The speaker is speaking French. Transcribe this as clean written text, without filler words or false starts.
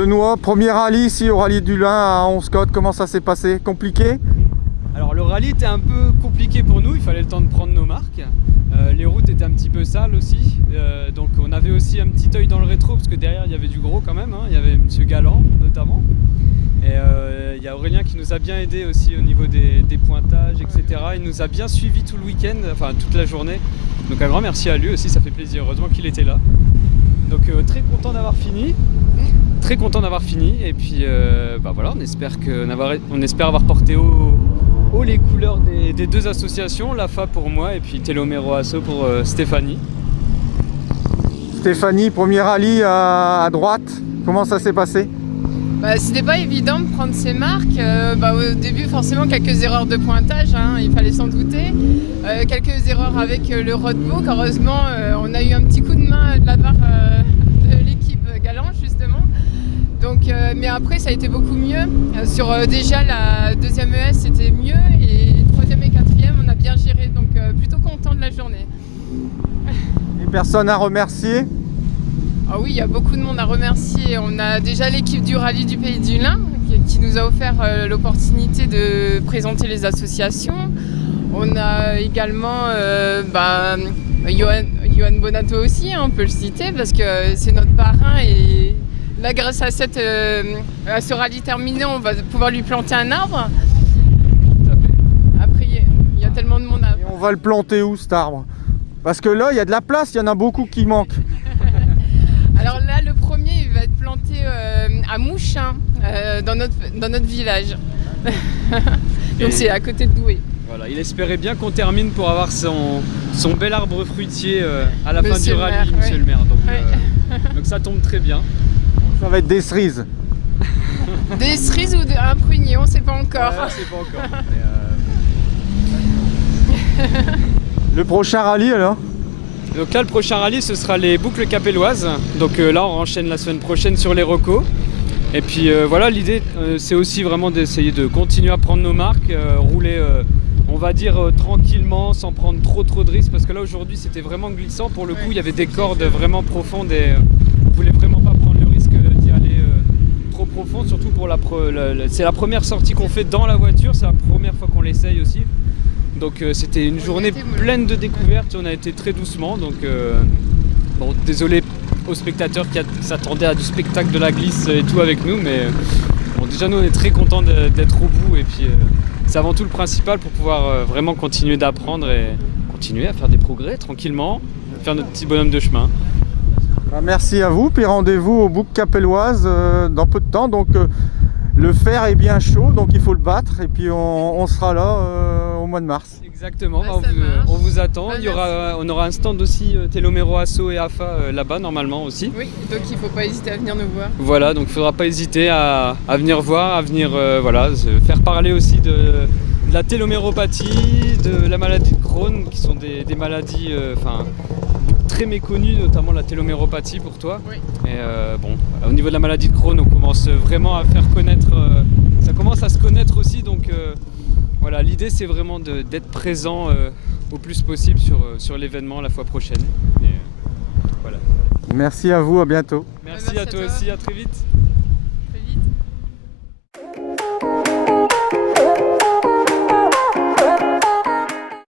Benoît, premier rallye ici au rallye du Lin à Onscode, comment ça s'est passé? Compliqué? Alors le rallye était un peu compliqué pour nous, il fallait le temps de prendre nos marques. Les routes étaient un petit peu sales aussi, donc on avait aussi un petit œil dans le rétro parce que derrière il y avait du gros quand même, hein. Il y avait Monsieur Galland notamment. Et il y a Aurélien qui nous a bien aidé aussi au niveau des pointages, etc. Il nous a bien suivi tout le week-end, enfin toute la journée. Donc un grand merci à lui aussi, ça fait plaisir, heureusement qu'il était là. Donc très content d'avoir fini. Très content d'avoir fini et puis voilà, on espère avoir porté haut les couleurs des deux associations, l'AFA pour moi et puis Telomero Asso pour Stéphanie. Stéphanie, premier rallye à droite, comment ça s'est passé? C'était pas évident de prendre ces marques. Au début, forcément, quelques erreurs de pointage, hein, il fallait s'en douter. Quelques erreurs avec le roadbook. Heureusement, on a eu un petit coup de main de la part de l'équipe Galland, justement. Donc, mais après, ça a été beaucoup mieux. Déjà, la deuxième ES, c'était mieux. Et troisième et quatrième, on a bien géré. Donc, plutôt content de la journée. Et personne à remercier? Ah oui, il y a beaucoup de monde à remercier. On a déjà l'équipe du rallye du Pays du Lin qui nous a offert l'opportunité de présenter les associations. On a également Johan Bonato aussi, hein, on peut le citer parce que c'est notre parrain et là grâce à ce rallye terminé, on va pouvoir lui planter un arbre. Après, il y a tellement de monde à... Et on va le planter où cet arbre? Parce que là, il y a de la place, il y en a beaucoup qui manquent. Alors là, le premier, il va être planté à Mouchin, dans notre village. Donc c'est à côté de Douai. Voilà, il espérait bien qu'on termine pour avoir son bel arbre fruitier à la fin du rallye, monsieur le maire. Donc ça tombe très bien. Ça va être des cerises. Des cerises ou un prunier, on ne sait pas encore. Ouais, on sait pas encore. Le prochain rallye alors? Donc là, le prochain rallye, ce sera les boucles capelloises. Donc là, on enchaîne la semaine prochaine sur les recos. Et puis voilà, l'idée, c'est aussi vraiment d'essayer de continuer à prendre nos marques, rouler, on va dire, tranquillement, sans prendre trop de risques. Parce que là, aujourd'hui, c'était vraiment glissant. Pour le coup, il y avait des cordes vraiment profondes et on voulait vraiment pas prendre le risque d'y aller trop profond. Surtout pour c'est la première sortie qu'on fait dans la voiture. C'est la première fois qu'on l'essaye aussi. Donc c'était une journée pleine de découvertes, on a été très doucement, donc désolé aux spectateurs qui s'attendaient à du spectacle de la glisse et tout avec nous, mais déjà nous on est très contents d'être au bout et puis c'est avant tout le principal pour pouvoir vraiment continuer d'apprendre et continuer à faire des progrès tranquillement, faire notre petit bonhomme de chemin. Merci à vous, puis rendez-vous aux boucles capelloises dans peu de temps, donc le fer est bien chaud, donc il faut le battre et puis on sera là au mois de mars. Exactement, on vous attend. On aura un stand aussi Telomero Asso et AFA là-bas normalement aussi. Oui, donc il ne faut pas hésiter à venir nous voir. Voilà, donc il ne faudra pas hésiter à venir voir, à venir faire parler aussi de la téloméropathie, de la maladie de Crohn, qui sont des maladies très méconnues, notamment la téloméropathie pour toi. Oui. Et au niveau de la maladie de Crohn, on commence vraiment à faire connaître, ça commence à se connaître aussi, donc voilà, l'idée c'est vraiment d'être présent au plus possible sur l'événement la fois prochaine. Et, voilà. Merci à vous, à bientôt. Merci à toi aussi, à très vite.